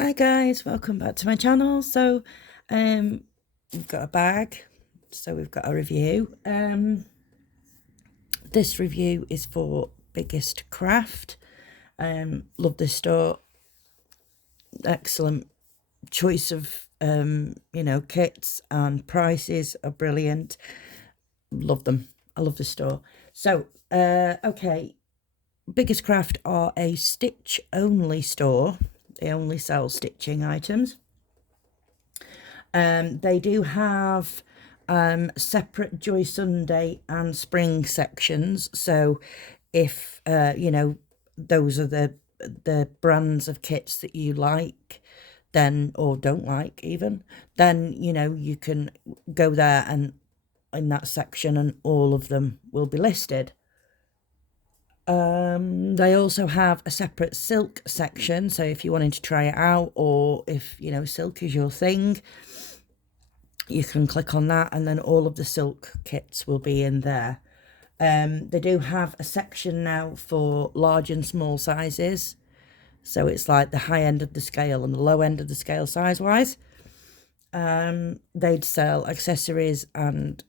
Hi guys, welcome back to my channel. So we've got a bag, so we've got a review. This review is for Biggestcraft. Love this store. Excellent choice of kits, and prices are brilliant. Love them. I love the store. So okay, Biggestcraft are a stitch only store. They only sell stitching items. They do have separate Joy Sunday and Spring sections. So if those are the brands of kits that you like, then, or don't like even, then you can go there and in that section and all of them will be listed. They also have a separate silk section, so if you wanted to try it out, or if silk is your thing, you can click on that and then all of the silk kits will be in there. They do have a section now for large and small sizes, so it's like the high end of the scale and the low end of the scale size wise. They'd sell accessories and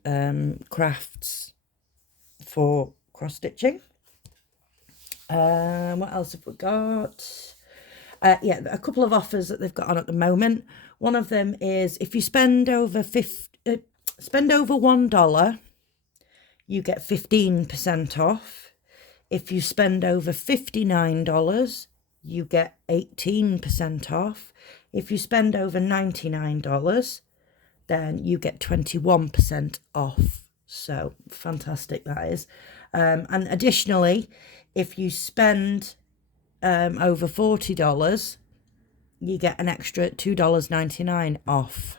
crafts for cross stitching. What else have we got? Yeah, a couple of offers that they've got on at the moment. One of them is if you spend over $1, you get 15% off. If you spend over $59, you get 18% off. If you spend over $99, then you get 21% off. So fantastic that is. And additionally, if you spend over $40, you get an extra $2.99 off.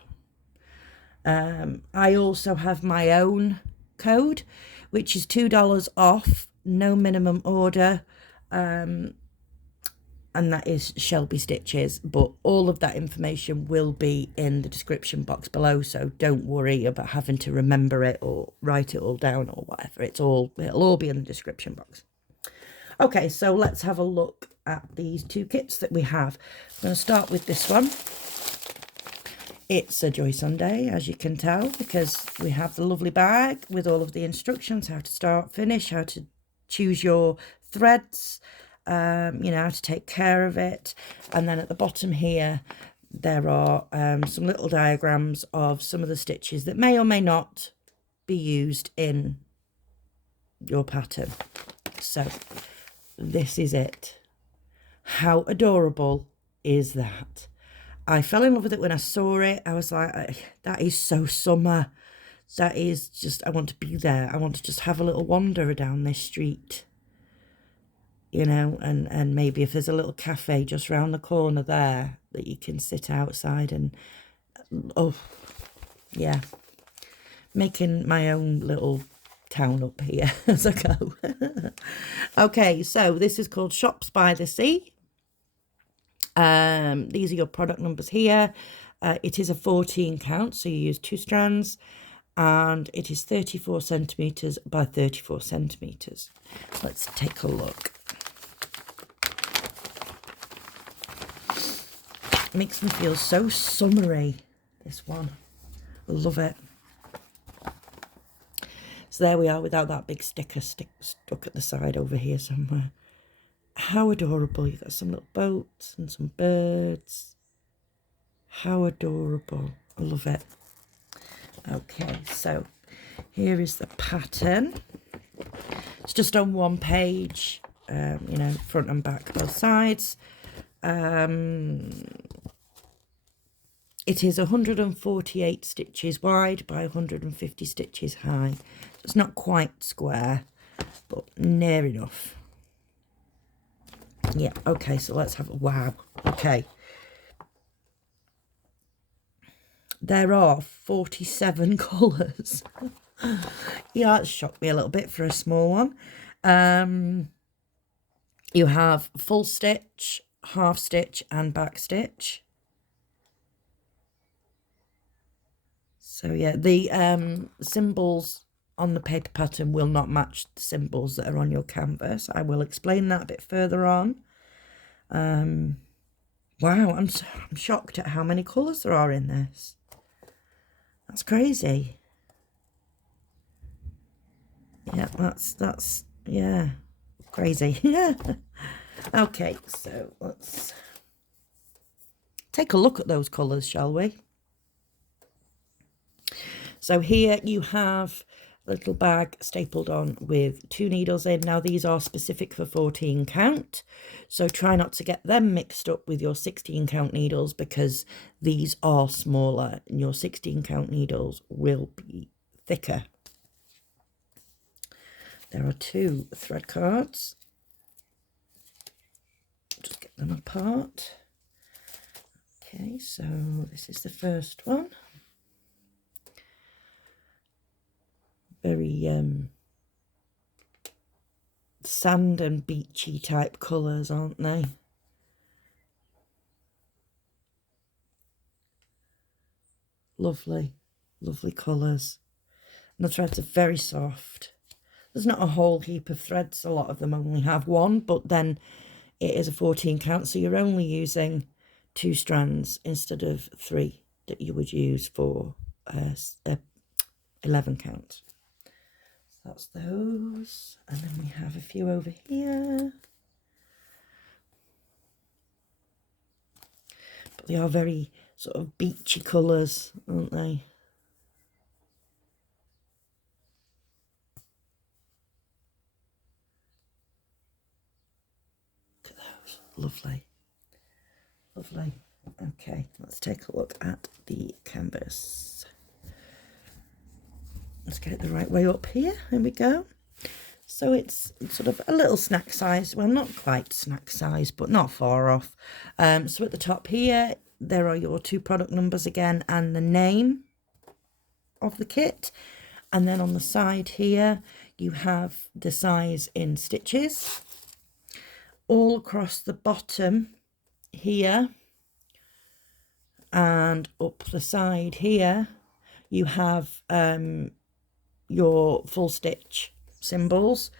I also have my own code, which is $2 off, no minimum order, and that is Shelbystitches. But all of that information will be in the description box below, so don't worry about having to remember it or write it all down or whatever. It'll all be in the description box. Okay, so let's have a look at these two kits that we have. I'm going to start with this one. It's a Joy Sunday, as you can tell, because we have the lovely bag with all of the instructions, how to start, finish, how to choose your threads, how to take care of it. And then at the bottom here, there are some little diagrams of some of the stitches that may or may not be used in your pattern. So this is it. How adorable is that? I fell in love with it when I saw it. I was like, that is so summer. That is just, I want to be there. I want to just have a little wander down this street, and maybe if there's a little cafe just round the corner there that you can sit outside and, oh, yeah, making my own little town up here as I go. Okay, so this is called Shops by the Sea. These are your product numbers here. It is a 14 count, so you use 2 strands, and it is 34 centimeters by 34 centimeters. Let's take a look. It makes me feel so summery, this one. I love it. So there we are, without that big sticker stuck at the side over here somewhere. How adorable. You've got some little boats and some birds. How adorable. I love it. Okay, so here is the pattern. It's just on one page, front and back, both sides. It is 148 stitches wide by 150 stitches high. It's not quite square, but near enough. Yeah, okay, so let's have a wow. Okay. There are 47 colours. Yeah, that shocked me a little bit for a small one. You have full stitch, half stitch and back stitch. So yeah, the symbols on the paper pattern will not match the symbols that are on your canvas. I will explain that a bit further on. Wow, I'm shocked at how many colours there are in this. That's crazy. Yeah, that's yeah, crazy. Yeah. Okay, so let's take a look at those colours, shall we? So here you have a little bag stapled on with 2 needles in. Now these are specific for 14 count, so try not to get them mixed up with your 16 count needles, because these are smaller and your 16 count needles will be thicker. There are 2 thread cards. Just get them apart. Okay, so this is the first one. Very sand and beachy type colours, aren't they? Lovely, lovely colours. And the threads are very soft. There's not a whole heap of threads. A lot of them only have 1, but then it is a 14 count, so you're only using 2 strands instead of 3 that you would use for 11 count. So that's those. And then we have a few over here. But they are very sort of beachy colours, aren't they? Look at those. Lovely. Lovely. Okay, let's take a look at the canvas. Let's get it the right way up here. There we go. So it's sort of a little snack size. Well, not quite snack size, but not far off. So at the top here, there are your 2 product numbers again and the name of the kit. And then on the side here, you have the size in stitches. All across the bottom here and up the side here, you have your full stitch symbols.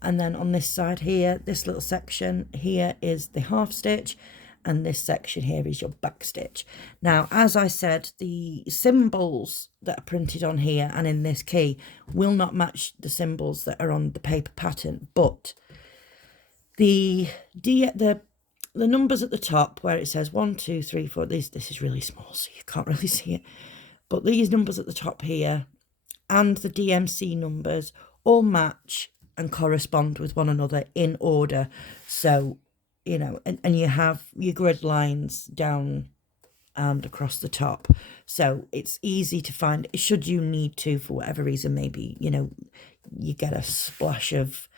And then on this side here, this little section here is the half stitch, and this section here is your back stitch. Now, as I said, the symbols that are printed on here and in this key will not match the symbols that are on the paper pattern, but the numbers at the top where it says 1, 2, 3, 4, this is really small, so you can't really see it, but these numbers at the top here and the DMC numbers all match and correspond with one another in order. So, you know, and you have your grid lines down and across the top. So it's easy to find, should you need to, for whatever reason, maybe, you know, you get a splash of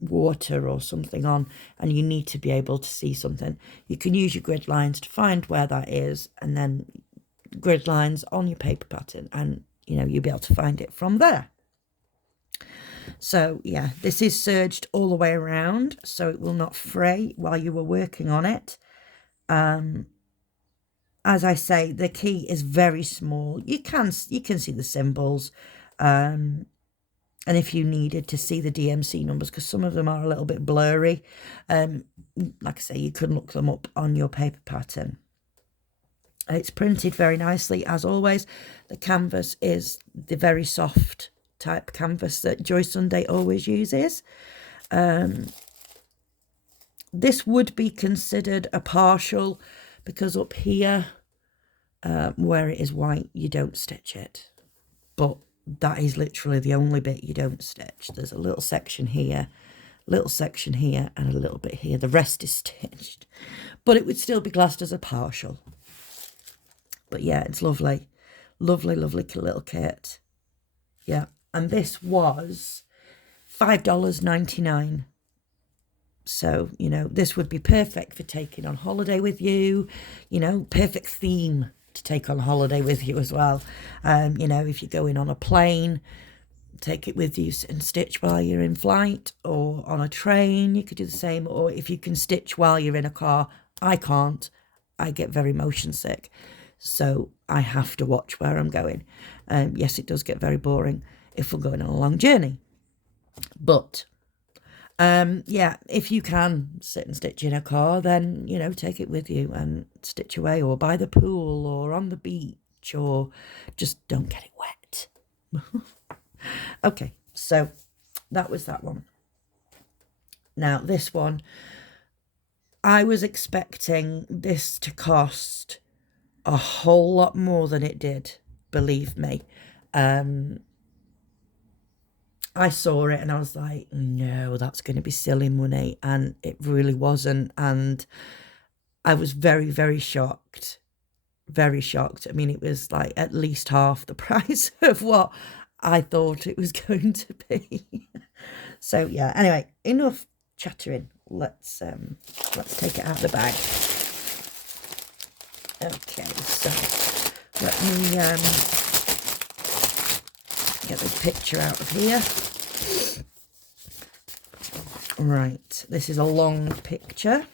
water or something on and you need to be able to see something. You can use your grid lines to find where that is, and then grid lines on your paper pattern, and, you know, you'll be able to find it from there. So yeah, this is serged all the way around, so it will not fray while you were working on it. As I say, the key is very small. You can see the symbols, and if you needed to see the DMC numbers, because some of them are a little bit blurry, like I say, you can look them up on your paper pattern. It's printed very nicely, as always. The canvas is the very soft type canvas that Joy Sunday always uses. This would be considered a partial, because up here, where it is white, you don't stitch it. But that is literally the only bit you don't stitch. There's a little section here, and a little bit here. The rest is stitched. But it would still be classed as a partial. But yeah, it's lovely. Lovely, lovely little kit. Yeah. And this was $5.99. So, you know, this would be perfect for taking on holiday with you. You know, perfect theme to take on holiday with you as well. You know, if you're going on a plane, take it with you and stitch while you're in flight, or on a train, you could do the same. Or if you can stitch while you're in a car, I can't. I get very motion sick. So I have to watch where I'm going. Yes, it does get very boring if we're going on a long journey. But Yeah, if you can sit and stitch in a car, then, you know, take it with you and stitch away, or by the pool or on the beach, or just don't get it wet. Okay, so that was that one. Now this one, I was expecting this to cost a whole lot more than it did, believe me. I saw it and I was like, no, that's going to be silly money. And it really wasn't. And I was very, very shocked. Very shocked. I mean, it was like at least half the price of what I thought it was going to be. So yeah, anyway, enough chattering. Let's take it out of the bag. Okay, so let me get this picture out of here. Right, this is a long picture.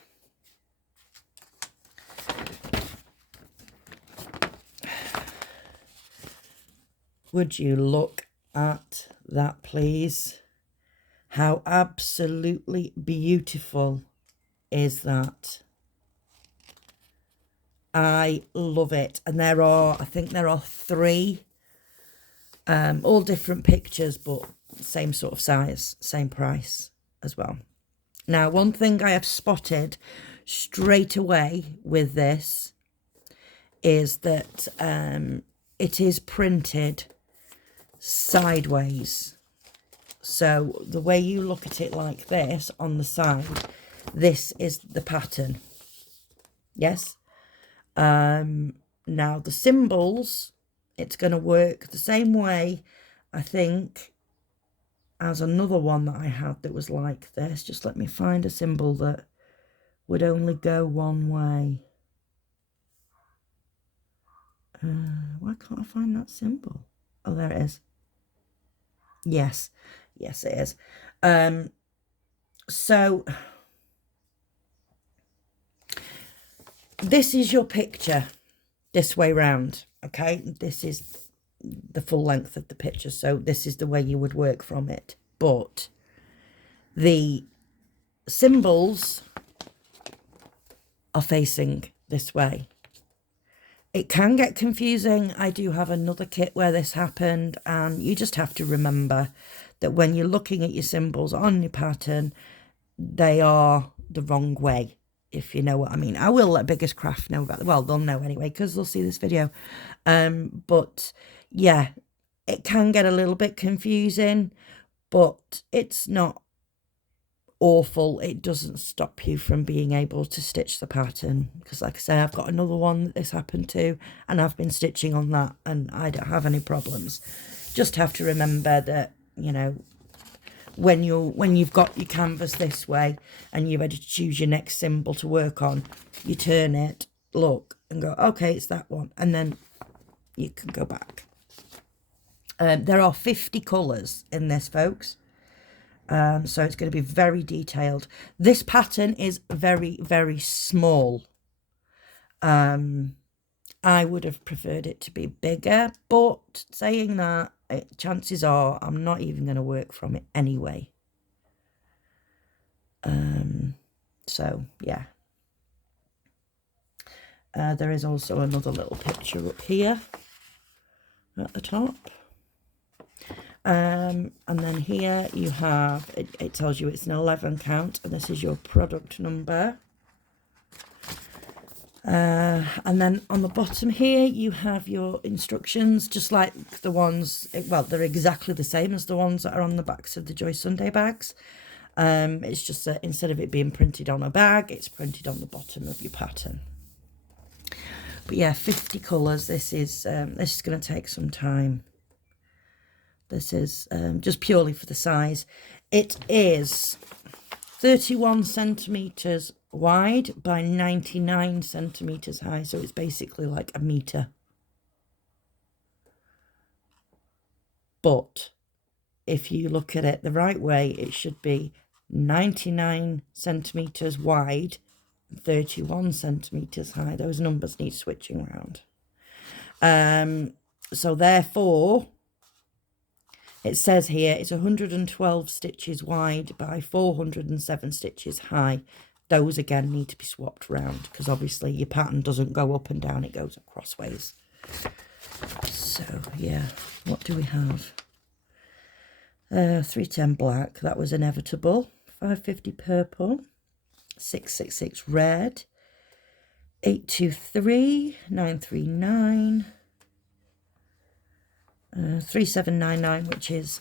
Would you look at that, please? How absolutely beautiful is that? I love it. And there are, I think there are 3, all different pictures, but same sort of size, same price as well. Now, one thing I have spotted straight away with this is that it is printed sideways. So the way you look at it like this on the side, this is the pattern. Yes. Now the symbols, it's going to work the same way, I think, as another one that I had that was like this. Just let me find a symbol that would only go one way. Why can't I find that symbol? Oh, there it is. Yes, yes it is. So this is your picture this way round, okay? This is the full length of the picture, so this is the way you would work from it. But the symbols are facing this way. It can get confusing. I do have another kit where this happened, and you just have to remember that when you're looking at your symbols on your pattern, they are the wrong way, if you know what I mean. I will let Biggestcraft know about it. Well, they'll know anyway, because they'll see this video. But yeah, it can get a little bit confusing, but it's not awful. It doesn't stop you from being able to stitch the pattern, because like I say, I've got another one that this happened to, and I've been stitching on that and I don't have any problems. Just have to remember that, you know, when you've got your canvas this way and you're ready to choose your next symbol to work on, you turn it, look, and go, okay, it's that one, and then you can go back. There are 50 colours in this, folks. So it's going to be very detailed. This pattern is very, very small. I would have preferred it to be bigger, but saying that, chances are I'm not even going to work from it anyway. So yeah. There is also another little picture up here at the top. And then here you have, it tells you it's an 11 count, and this is your product number. And then on the bottom here you have your instructions, just like the ones, well, they're exactly the same as the ones that are on the backs of the Joy Sunday bags. It's just that instead of it being printed on a bag, it's printed on the bottom of your pattern. But yeah, 50 colours. This is going to take some time. This is just purely for the size. It is 31 centimetres wide by 99 centimetres high, so it's basically like a metre. But if you look at it the right way, it should be 99 centimetres wide, 31 centimetres high. Those numbers need switching around. So therefore, It says here it's 112 stitches wide by 407 stitches high. Those again need to be swapped round because obviously your pattern doesn't go up and down, it goes crossways. So yeah, what do we have? 310 black, that was inevitable. 550 purple, 666 red, 823, 939, 3799, which is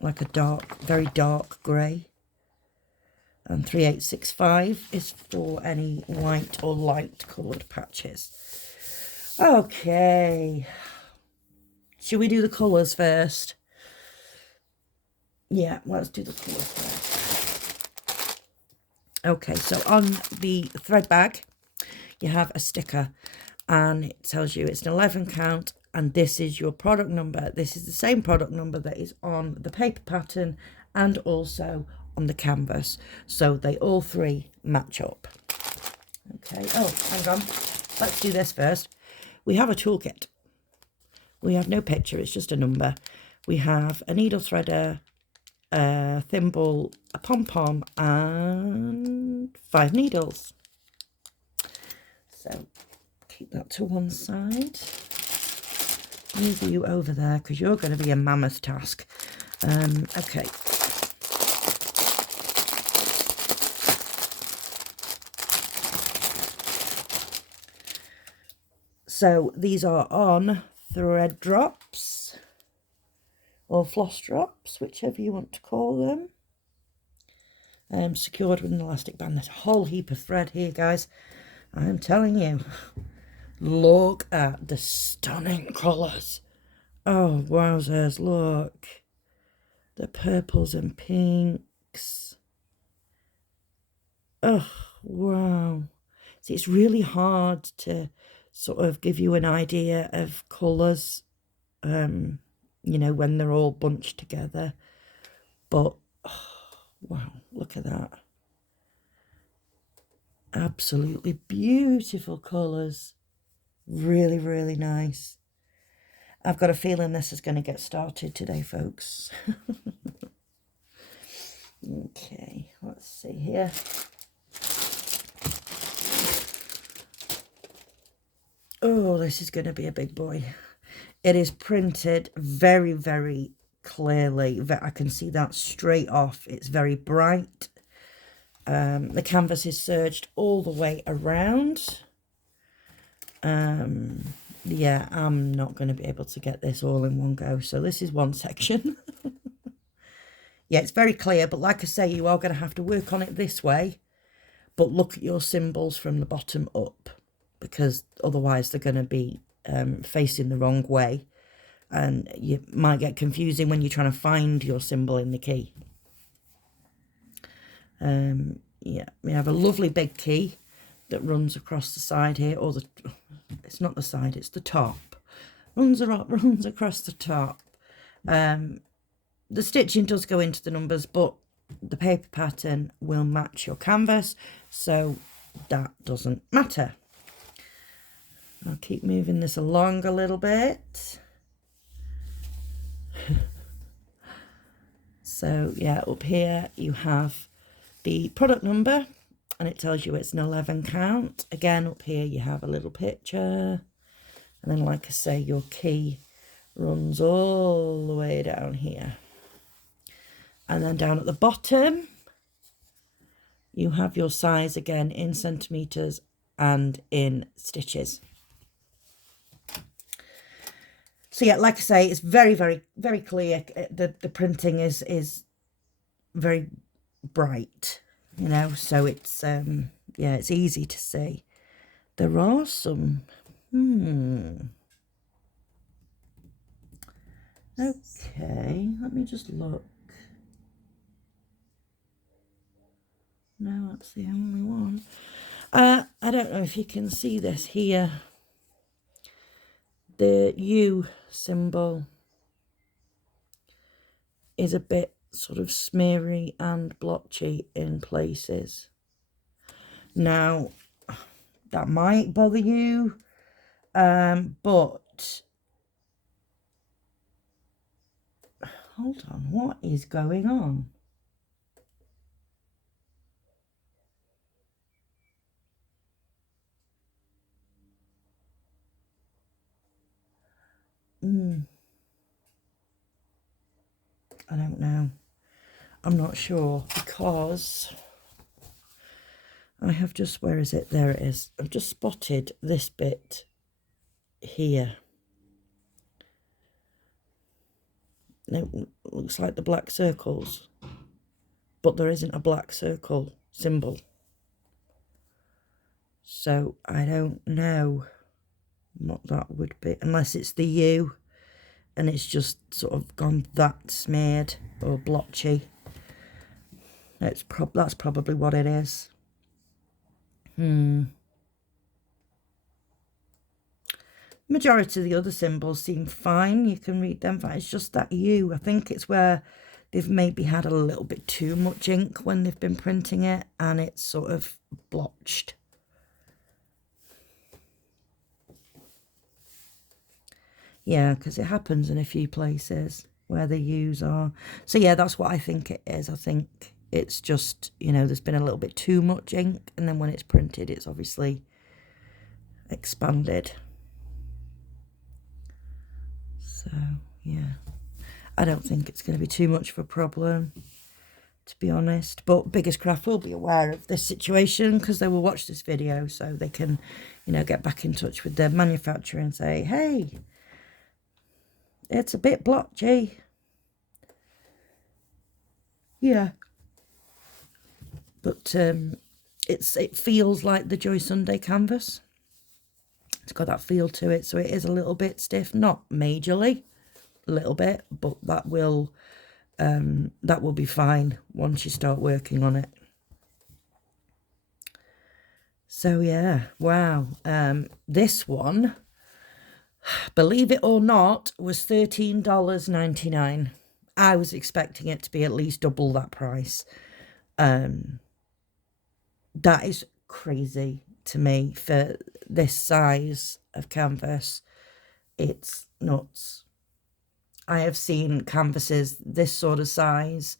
like a dark, very dark grey, and 3865 is for any white or light coloured patches. Okay, should we do the colours first? Yeah, let's do the colours first. Okay, so on the thread bag you have a sticker and it tells you it's an 11 count and this is your product number. This is the same product number that is on the paper pattern and also on the canvas, so they all three match up. Okay, oh, hang on, let's do this first. We have a toolkit. We have no picture, it's just a number. We have a needle threader, a thimble, a pom-pom, and 5 needles. So keep that to one side. Move you over there because you're going to be a mammoth task. Okay. So these are on thread drops or floss drops, whichever you want to call them. Secured with an elastic band. There's a whole heap of thread here, guys. I'm telling you. Look at the stunning colours. Oh, wowzers, look. The purples and pinks. Oh, wow. See, it's really hard to sort of give you an idea of colours, you know, when they're all bunched together. But, oh, wow, look at that. Absolutely beautiful colours. Really, really nice. I've got a feeling this is going to get started today, folks. Okay, let's see here. Oh, this is going to be a big boy. It is printed very, very clearly. I can see that straight off. It's very bright. The canvas is serged all the way around. Yeah, I'm not going to be able to get this all in one go. So this is one section. Yeah, it's very clear. But like I say, you are going to have to work on it this way. But look at your symbols from the bottom up, because otherwise they're going to be facing the wrong way. And you might get confusing when you're trying to find your symbol in the key. Yeah, we have a lovely big key that runs across the side here, or it's not the side, it's the top. Runs across the top. The stitching does go into the numbers, but the paper pattern will match your canvas, so that doesn't matter. I'll keep moving this along a little bit. So yeah, up here you have the product number and it tells you it's an 11 count. Again, up here you have a little picture, and then like I say, your key runs all the way down here. And then down at the bottom, you have your size again in centimetres and in stitches. So yeah, like I say, it's very, very, very clear. The printing is very bright, you know, so it's, yeah, it's easy to see. There are some, okay, let me just look. No, that's the only one. I don't know if you can see this here. The U symbol is a bit sort of smeary and blotchy in places. Now, that might bother you, but Hold on, what is going on? I don't know. I'm not sure because I have just, where is it? There it is. I've just spotted this bit here. It looks like the black circles, but there isn't a black circle symbol. So I don't know what that would be, unless it's the U and it's just sort of gone that smeared or blotchy. That's probably what it is. Majority of the other symbols seem fine. You can read them fine. It's just that U. I think it's where they've maybe had a little bit too much ink when they've been printing it and it's sort of blotched. Yeah, because it happens in a few places where the U's are. So yeah, that's what I think it is. I think it's just, you know, there's been a little bit too much ink, and then when it's printed, it's obviously expanded. So yeah, I don't think it's going to be too much of a problem, to be honest. But Biggestcraft will be aware of this situation because they will watch this video, so they can, you know, get back in touch with the manufacturer and say, hey, it's a bit blotchy. Yeah. But it feels like the Joy Sunday canvas. It's got that feel to it, so it is a little bit stiff, not majorly, a little bit, but that will be fine once you start working on it. So yeah, wow. This one, believe it or not, was $13.99. I was expecting it to be at least double that price. That is crazy to me for this size of canvas. It's nuts. I have seen canvases this sort of size,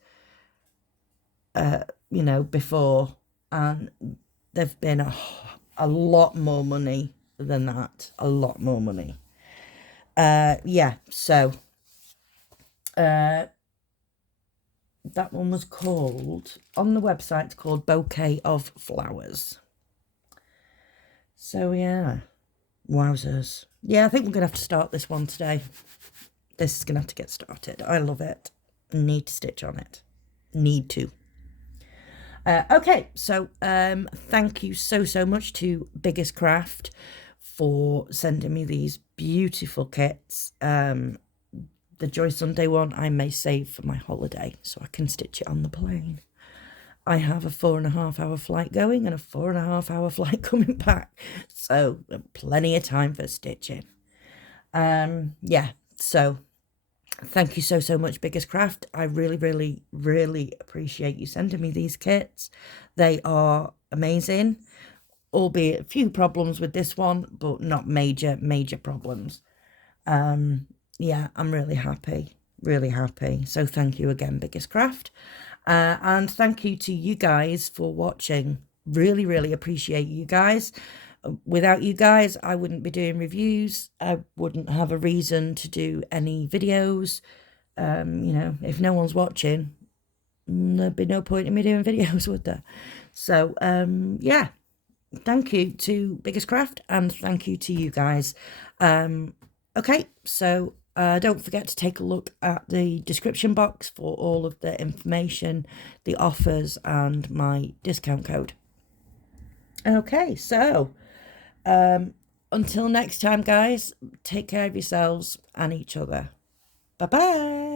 you know, before, and they've been a lot more money than that. A lot more money. Yeah, so that one was called, on the website, it's called Bouquet of Flowers. So yeah, wowzers. Yeah, I think we're going to have to start this one today. This is going to have to get started. I love it. Need to stitch on it. Need to. Okay, so thank you so much to Biggestcraft for sending me these beautiful kits. The Joy Sunday one I may save for my holiday so I can stitch it on the plane. I have a 4.5 hour flight going and a 4.5 hour flight coming back, so plenty of time for stitching. Yeah, so thank you so much, Biggestcraft. I really appreciate you sending me these kits. They are amazing, albeit a few problems with this one, but not major problems. Yeah, I'm really happy. So thank you again, Biggestcraft. And thank you to you guys for watching. Really appreciate you guys. Without you guys, I wouldn't be doing reviews. I wouldn't have a reason to do any videos. You know, if no one's watching, there'd be no point in me doing videos, would there? So, yeah, thank you to Biggestcraft and thank you to you guys. Okay, so don't forget to take a look at the description box for all of the information, the offers, and my discount code. Okay, so until next time, guys, take care of yourselves and each other. Bye-bye.